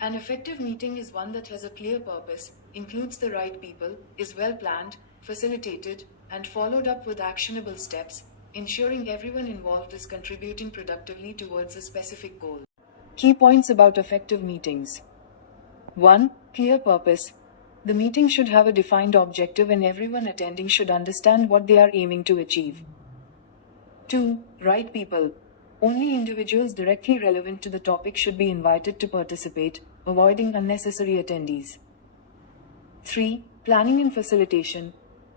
An effective meeting is one that has a clear purpose, includes the right people, is well planned, facilitated, and followed up with actionable steps, ensuring everyone involved is contributing productively towards a specific goal. Key points about effective meetings. 1. Clear purpose. The meeting should have a defined objective and everyone attending should understand what they are aiming to achieve. 2. Right people. Only individuals directly relevant to the topic should be invited to participate, avoiding unnecessary attendees. 3. Planning and facilitation.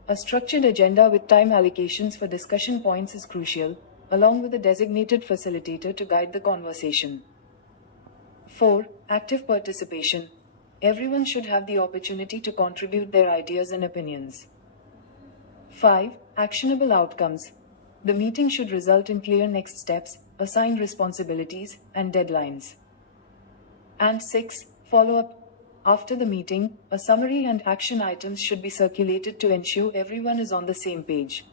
A structured agenda with time allocations for discussion points is crucial, along with a designated facilitator to guide the conversation. 4. Active participation. Everyone should have the opportunity to contribute their ideas and opinions. 5. Actionable outcomes. The meeting should result in clear next steps, assigned responsibilities, and deadlines. And 6. Follow-up. After the meeting, a summary and action items should be circulated to ensure everyone is on the same page.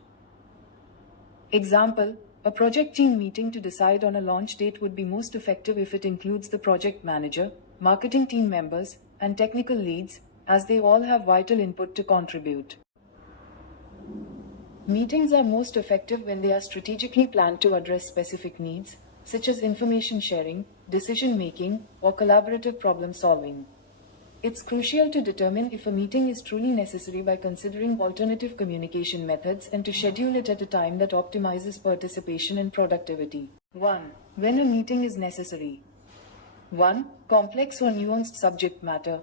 Example: a project team meeting to decide on a launch date would be most effective if it includes the project manager, marketing team members, and technical leads, as they all have vital input to contribute. Meetings are most effective when they are strategically planned to address specific needs, such as information sharing, decision making, or collaborative problem solving. It's crucial to determine if a meeting is truly necessary by considering alternative communication methods and to schedule it at a time that optimizes participation and productivity. 1. When a meeting is necessary. 1. Complex or nuanced subject matter.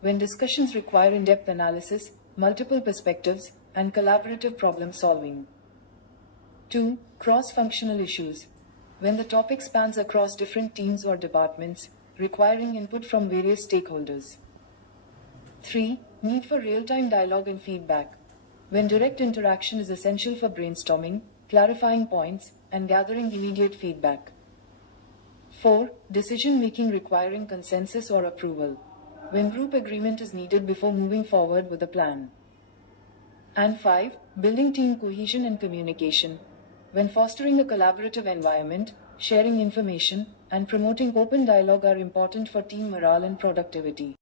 When discussions require in-depth analysis, multiple perspectives, and collaborative problem solving. 2. Cross-functional issues. When the topic spans across different teams or departments, requiring input from various stakeholders. 3. Need for real-time dialogue and feedback. When direct interaction is essential for brainstorming, clarifying points, and gathering immediate feedback. 4. Decision-making requiring consensus or approval. When group agreement is needed before moving forward with a plan. And 5. Building team cohesion and communication. When fostering a collaborative environment, sharing information, and promoting open dialogue are important for team morale and productivity.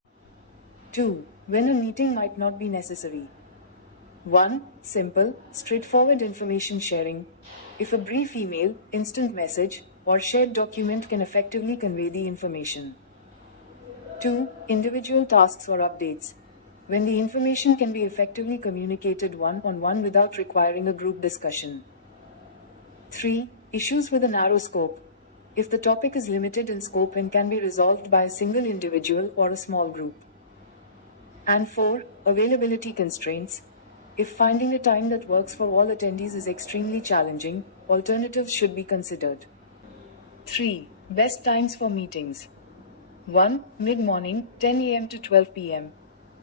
2. When a meeting might not be necessary. 1. Simple, straightforward information sharing. If a brief email, instant message, or shared document can effectively convey the information. 2. Individual tasks or updates. When the information can be effectively communicated one-on-one without requiring a group discussion. 3. Issues with a narrow scope. If the topic is limited in scope and can be resolved by a single individual or a small group. And 4. Availability constraints. If finding a time that works for all attendees is extremely challenging, alternatives should be considered. 3. Best times for meetings. 1. Mid-morning, 10 a.m. to 12 p.m.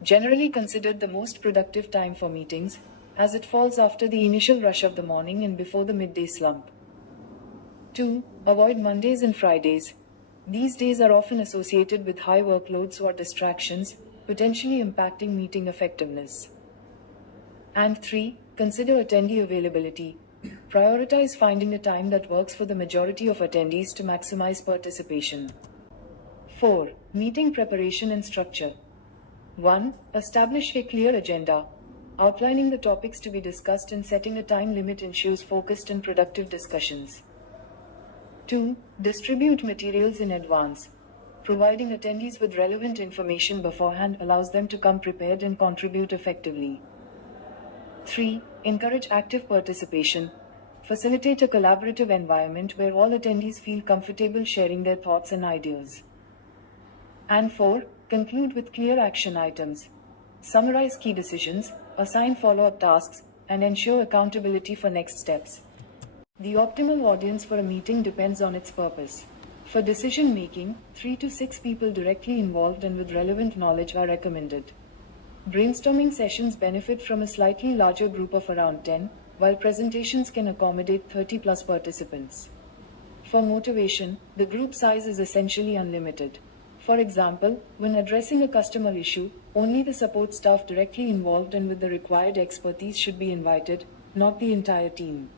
Generally considered the most productive time for meetings, as it falls after the initial rush of the morning and before the midday slump. 2. Avoid Mondays and Fridays. These days are often associated with high workloads or distractions, potentially impacting meeting effectiveness. And 3. Consider attendee availability. Prioritize finding a time that works for the majority of attendees to maximize participation. 4. Meeting preparation and structure. 1. Establish a clear agenda. Outlining the topics to be discussed and setting a time limit ensures focused and productive discussions. 2. Distribute materials in advance. Providing attendees with relevant information beforehand allows them to come prepared and contribute effectively. 3. Encourage active participation. Facilitate a collaborative environment where all attendees feel comfortable sharing their thoughts and ideas. And 4. Conclude with clear action items. Summarize key decisions, assign follow-up tasks, and ensure accountability for next steps. The optimal audience for a meeting depends on its purpose. For decision making, 3 to 6 people directly involved and with relevant knowledge are recommended. Brainstorming sessions benefit from a slightly larger group of around 10, while presentations can accommodate 30 plus participants. For motivation, the group size is essentially unlimited. For example, when addressing a customer issue, only the support staff directly involved and with the required expertise should be invited, not the entire team.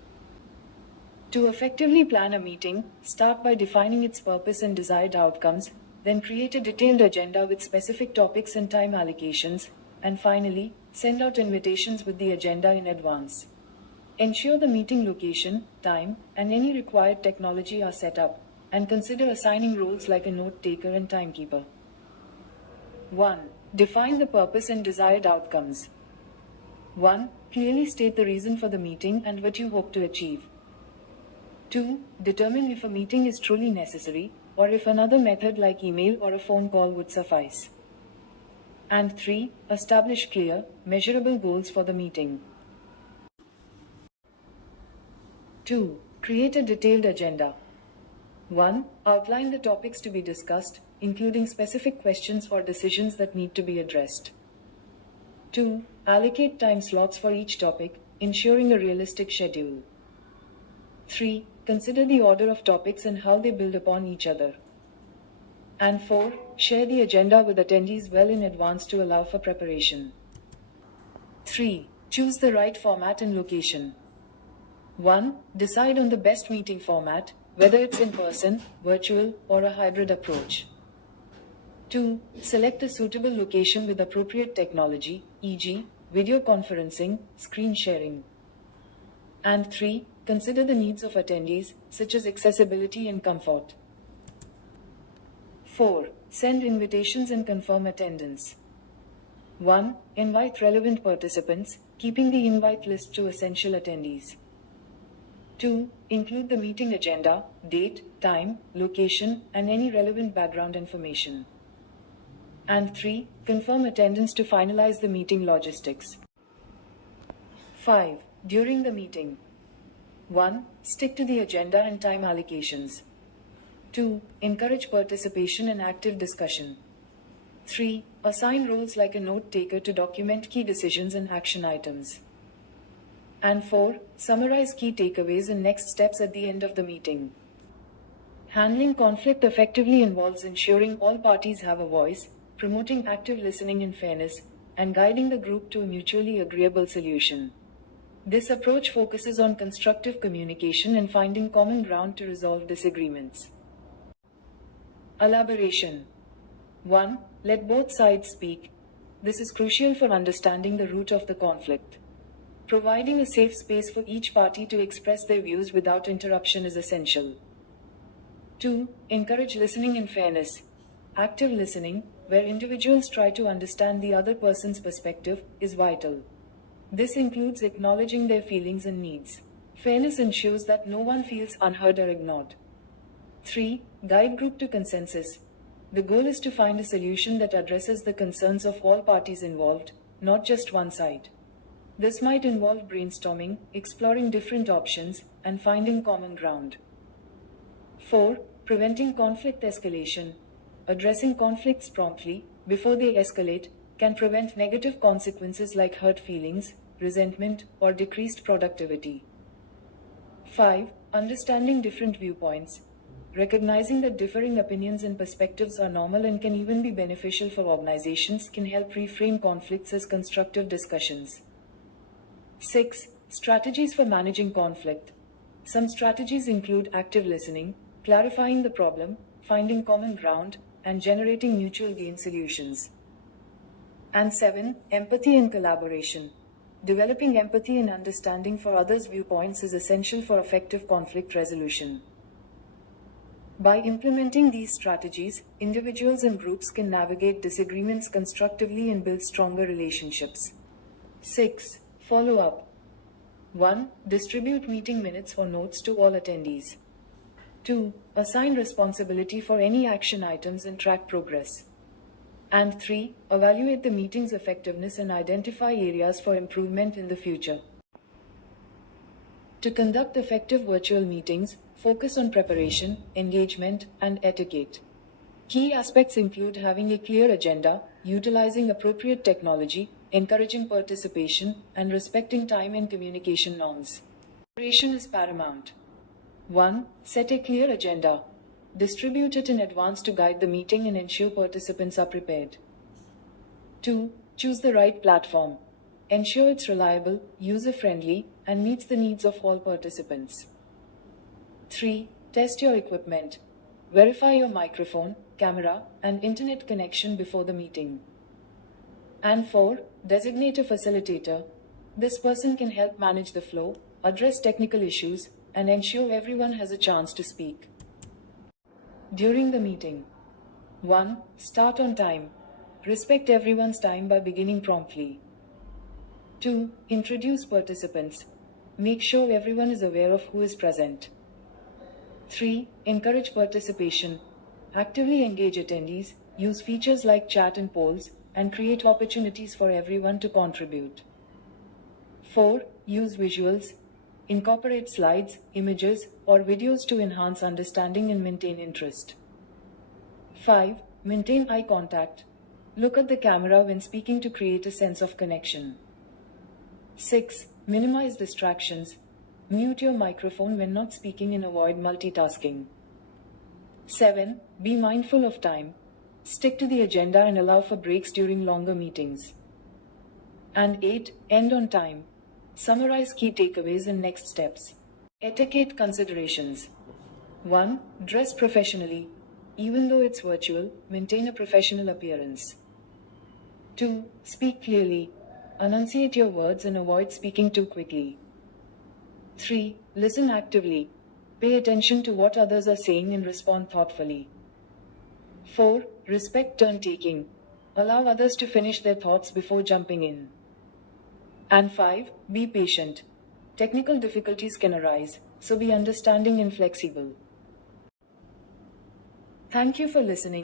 To effectively plan a meeting, start by defining its purpose and desired outcomes, Then create a detailed agenda with specific topics and time allocations. And finally, send out invitations with the agenda in advance. Ensure the meeting location, time, and any required technology are set up, and consider assigning roles like a note taker and timekeeper. 1. Define the purpose and desired outcomes. 1. Clearly state the reason for the meeting and what you hope to achieve. 2. Determine if a meeting is truly necessary, or if another method like email or a phone call would suffice. And 3. Establish clear, measurable goals for the meeting. 2. Create a detailed agenda. 1. Outline the topics to be discussed, including specific questions or decisions that need to be addressed. 2. Allocate time slots for each topic, ensuring a realistic schedule. 3. Consider the order of topics and how they build upon each other. And 4. Share the agenda with attendees well in advance to allow for preparation. 3. Choose the right format and location. 1. Decide on the best meeting format, whether it's in person, virtual, or a hybrid approach. 2. Select a suitable location with appropriate technology, e.g., video conferencing, screen sharing. And 3. Consider the needs of attendees, such as accessibility and comfort. 4. Send invitations and confirm attendance. 1. Invite relevant participants, keeping the invite list to essential attendees. 2. Include the meeting agenda, date, time, location, and any relevant background information. And 3. Confirm attendance to finalize the meeting logistics. 5. During the meeting. 1. Stick to the agenda and time allocations. 2. Encourage participation and active discussion. 3. Assign roles like a note taker to document key decisions and action items. And 4. Summarize key takeaways and next steps at the end of the meeting. Handling conflict effectively involves ensuring all parties have a voice, promoting active listening and fairness, and guiding the group to a mutually agreeable solution. This approach focuses on constructive communication and finding common ground to resolve disagreements. Elaboration. 1. Let both sides speak. This is crucial for understanding the root of the conflict. Providing a safe space for each party to express their views without interruption is essential. 2. Encourage listening and fairness. Active listening, where individuals try to understand the other person's perspective, is vital. This includes acknowledging their feelings and needs. Fairness ensures that no one feels unheard or ignored. 3. Guide group to consensus. The goal is to find a solution that addresses the concerns of all parties involved, not just one side. This might involve brainstorming, exploring different options, and finding common ground. 4. Preventing conflict escalation. Addressing conflicts promptly, before they escalate, can prevent negative consequences like hurt feelings, resentment, or decreased productivity. 5. Understanding different viewpoints. Recognizing that differing opinions and perspectives are normal and can even be beneficial for organizations can help reframe conflicts as constructive discussions. 6. Strategies for managing conflict. Some strategies include active listening, clarifying the problem, finding common ground, and generating mutual gain solutions. And 7. Empathy and collaboration. Developing empathy and understanding for others' viewpoints is essential for effective conflict resolution. By implementing these strategies, individuals and groups can navigate disagreements constructively and build stronger relationships. 6. Follow-up. 1. Distribute meeting minutes or notes to all attendees. 2. Assign responsibility for any action items and track progress. And 3. Evaluate the meeting's effectiveness and identify areas for improvement in the future. To conduct effective virtual meetings, focus on preparation, engagement, and etiquette. Key aspects include having a clear agenda, utilizing appropriate technology, encouraging participation, and respecting time and communication norms. Preparation is paramount. 1. Set a clear agenda. Distribute it in advance to guide the meeting and ensure participants are prepared. 2. Choose the right platform. Ensure it's reliable, user-friendly, and meets the needs of all participants. 3. Test your equipment. Verify your microphone, camera, and internet connection before the meeting. And 4. Designate a facilitator. This person can help manage the flow, address technical issues, and ensure everyone has a chance to speak. During the meeting. 1. Start on time. Respect everyone's time by beginning promptly. 2. Introduce participants. Make sure everyone is aware of who is present. 3. Encourage participation. Actively engage attendees, use features like chat and polls, and create opportunities for everyone to contribute. 4. Use visuals. Incorporate slides, images, or videos to enhance understanding and maintain interest. 5. Maintain eye contact. Look at the camera when speaking to create a sense of connection. 6. Minimize distractions. Mute your microphone when not speaking and avoid multitasking. 7. Be mindful of time. Stick to the agenda and allow for breaks during longer meetings. And 8. End on time. Summarize key takeaways and next steps. Etiquette considerations. 1. Dress professionally. Even though it's virtual, maintain a professional appearance. 2. Speak clearly. Enunciate your words and avoid speaking too quickly. 3. Listen actively. Pay attention to what others are saying and respond thoughtfully. 4. Respect turn-taking. Allow others to finish their thoughts before jumping in. And 5. Be patient. Technical difficulties can arise, so be understanding and flexible. Thank you for listening.